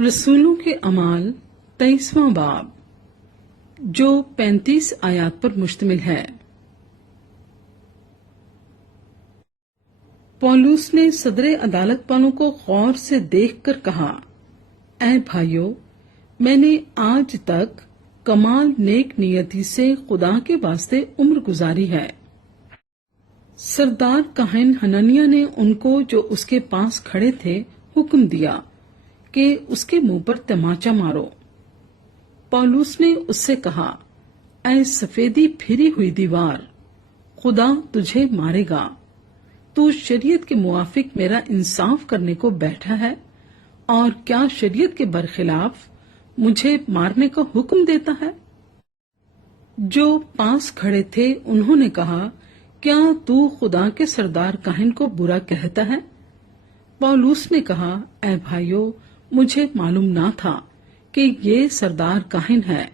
रसूलों के अमाल 23वां बाब, जो 35 आयात पर मुश्तमिल है। पौलुस ने सदरे अदालत वालों को गौर से देखकर कहा, ऐ भाइयों, मैंने आज तक कमाल नेक नियति से खुदा के वास्ते उम्र गुजारी है। सरदार काहिन हननिया ने उनको, जो उसके पास खड़े थे, हुक्म दिया कि उसके मुंह पर तमाचा मारो। पौलुस ने उससे कहा, ऐ सफेदी फिरी हुई दीवार, खुदा तुझे मारेगा। तू शरीयत के मुआफिक मेरा इंसाफ करने को बैठा है और क्या शरीयत के बरखिलाफ मुझे मारने का हुक्म देता है। जो पास खड़े थे उन्होंने कहा, क्या तू खुदा के सरदार काहिन को बुरा कहता है? पौलुस ने कहा, ऐ भाइयों, मुझे मालूम ना था कि ये सरदार काहिन है,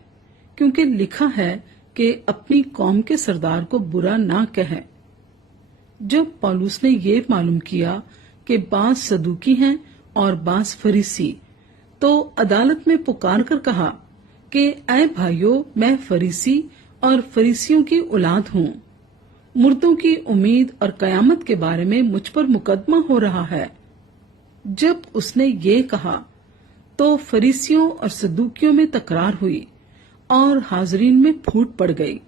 क्योंकि लिखा है कि अपनी कौम के सरदार को बुरा ना कहे। जब पौलुस ने ये मालूम किया कि बास सदूकी हैं और बास फरीसी, तो अदालत में पुकार कर कहा कि ऐ भाइयों, मैं फरीसी और फरीसियों की औलाद हूँ। मुर्दों की उम्मीद और कयामत के बारे में मुझ पर मुकदमा हो रहा है। जब उसने ये कहा तो फरीसियों और सदूकियों में तकरार हुई और हाजरीन में फूट पड़ गई,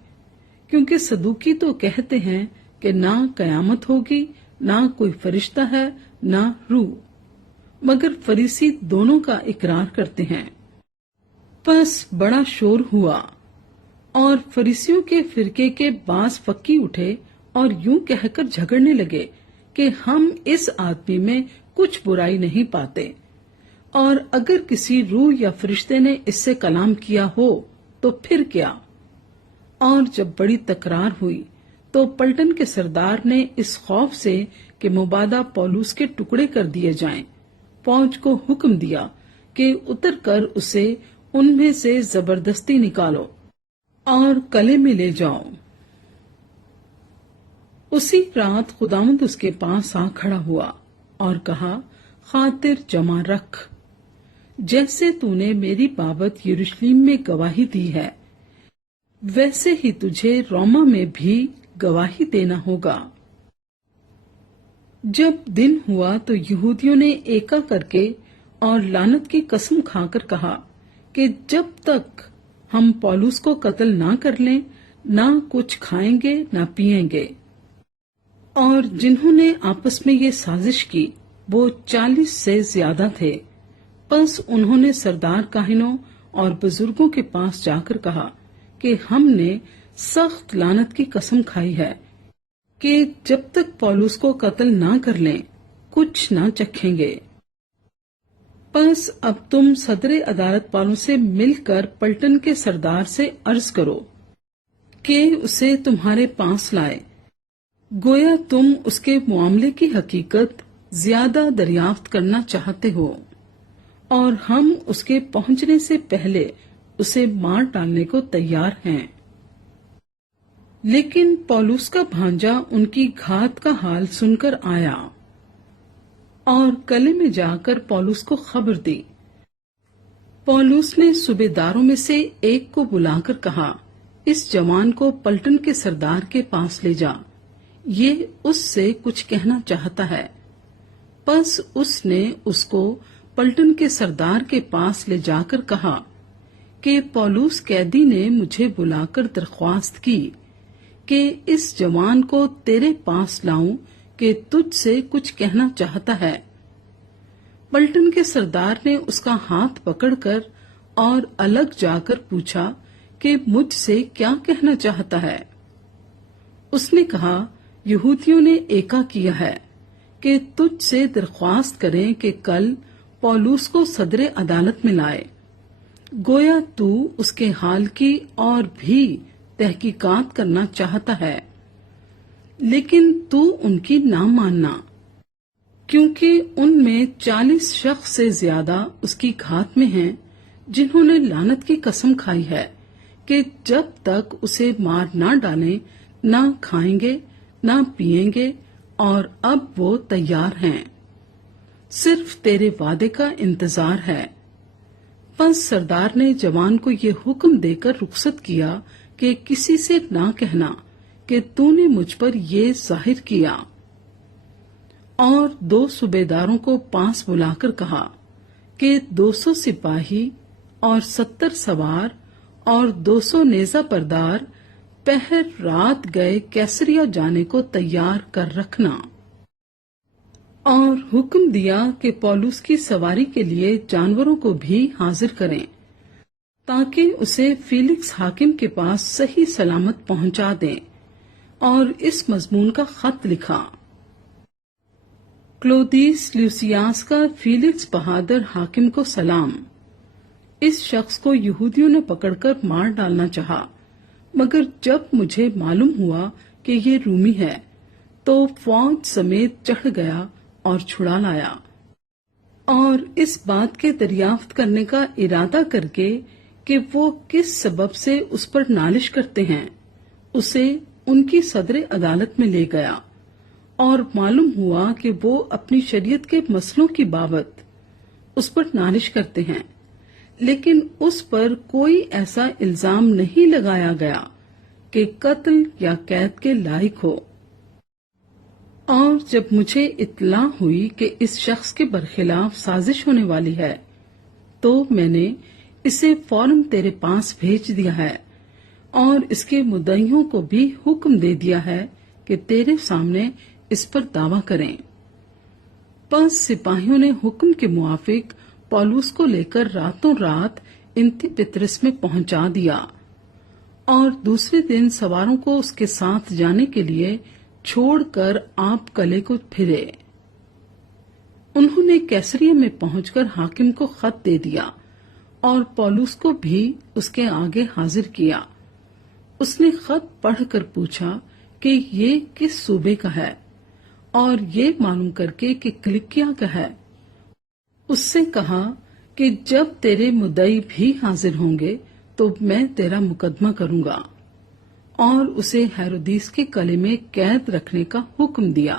क्योंकि सदूकी तो कहते हैं कि ना कयामत होगी, ना कोई फरिश्ता है, ना रूह, मगर फरीसी दोनों का इकरार करते हैं। बस बड़ा शोर हुआ और फरीसियों के फिरके के बास फक्की उठे और यूं कहकर झगड़ने लगे कि हम इस आदमी में कुछ बुराई नहीं पाते, और अगर किसी रूह या फरिश्ते ने इससे कलाम किया हो तो फिर क्या। और जब बड़ी तकरार हुई तो पलटन के सरदार ने इस खौफ से कि मुबादा पौलुस के टुकड़े कर दिए जाएं, फौज को हुक्म दिया कि उतर कर उसे उनमें से जबरदस्ती निकालो और कले में ले जाओ। उसी रात खुदावंद उसके पास आ खड़ा हुआ और कहा, खातिर जमा रख, जैसे तूने मेरी बाबत यरूशलेम में गवाही दी है, वैसे ही तुझे रोमा में भी गवाही देना होगा। जब दिन हुआ तो यहूदियों ने एका करके और लानत की कसम खाकर कहा कि जब तक हम पौलुस को कत्ल ना कर लें, ना कुछ खाएंगे ना पिएंगे। और जिन्होंने आपस में ये साजिश की वो 40 से ज्यादा थे। बस उन्होंने सरदार काहिनों और बुजुर्गों के पास जाकर कहा कि हमने सख्त लानत की कसम खाई है कि जब तक पौलुस को कत्ल ना कर लें, कुछ ना चखेंगे। बस अब तुम सदरे अदालत वालों से मिलकर पलटन के सरदार से अर्ज करो कि उसे तुम्हारे पास लाए, गोया तुम उसके मामले की हकीकत ज्यादा दरियाफ्त करना चाहते हो, और हम उसके पहुंचने से पहले उसे मार डालने को तैयार हैं। लेकिन पौलुस का भांजा उनकी घात का हाल सुनकर आया और कले में जाकर पौलुस को खबर दी। पौलुस ने सूबेदारों में से एक को बुलाकर कहा, इस जवान को पलटन के सरदार के पास ले जा, ये उससे कुछ कहना चाहता है। बस उसने उसको पलटन के सरदार के पास ले जाकर कहा कि पौलुस कैदी ने मुझे बुलाकर दरख्वास्त की कि इस जवान को तेरे पास लाऊं कि तुझसे कुछ कहना चाहता है। पलटन के सरदार ने उसका हाथ पकड़कर और अलग जाकर पूछा कि मुझसे क्या कहना चाहता है। उसने कहा, यहूदियों ने एका किया है कि तुझसे दरख्वास्त करें कि कल पौलुस को सदरे अदालत में लाए, गोया तू उसके हाल की और भी तहकीकात करना चाहता है, लेकिन तू उनकी ना मानना, क्योंकि उनमें 40 शख्स से ज्यादा उसकी घात में हैं, जिन्होंने लानत की कसम खाई है कि जब तक उसे मार ना डालें, ना खाएंगे ना पिएंगे, और अब वो तैयार हैं। सिर्फ तेरे वादे का इंतजार है। बस सरदार ने जवान को ये हुक्म देकर रुखसत किया कि किसी से ना कहना कि तूने मुझ पर ये जाहिर किया, और 2 सूबेदारों को पास बुलाकर कहा कि 200 सिपाही और 70 सवार और 200 नेजा परदार पहर रात गए कैसरिया जाने को तैयार कर रखना, और हुक्म दिया कि पौलुस की सवारी के लिए जानवरों को भी हाजिर करें ताकि उसे फीलिक्स हाकिम के पास सही सलामत पहुंचा दें, और इस मजमून का खत लिखा। क्लोदिस ल्यूसियास का फीलिक्स बहादुर हाकिम को सलाम। इस शख्स को यहूदियों ने पकड़कर मार डालना चाहा, मगर जब मुझे मालूम हुआ कि ये रूमी है तो फौज समेत चढ़ गया और छुड़ा लाया, और इस बात के दरियाफ्त करने का इरादा करके कि वो किस सबब से उस पर नालिश करते हैं, उसे उनकी सदर अदालत में ले गया, और मालूम हुआ कि वो अपनी शरीयत के मसलों की बाबत उस पर नालिश करते हैं, लेकिन उस पर कोई ऐसा इल्जाम नहीं लगाया गया कि कत्ल या कैद के लायक हो। और जब मुझे इत्तला हुई कि इस शख्स के बरखिलाफ साजिश होने वाली है, तो मैंने इसे फौरन तेरे पास भेज दिया है, और इसके मुद्दइयों को भी हुक्म दे दिया है कि तेरे सामने इस पर दावा करें। बस सिपाहियों ने हुक्म के मुआफिक पौलुस को लेकर रातों रात इंतिपत्रिस में पहुंचा दिया, और दूसरे दिन सवारों को उसके साथ जाने के लिए छोड़कर आप कले को फिरे। उन्होंने कैसरिया में पहुंचकर हाकिम को खत दे दिया और पौलुस को भी उसके आगे हाजिर किया। उसने खत पढ़कर पूछा कि ये किस सूबे का है, और ये मालूम करके कि किलिकिया का है। उससे कहा कि जब तेरे मुद्दई भी हाजिर होंगे तो मैं तेरा मुकदमा करूंगा, और उसे हेरोदिस के कले में कैद रखने का हुक्म दिया।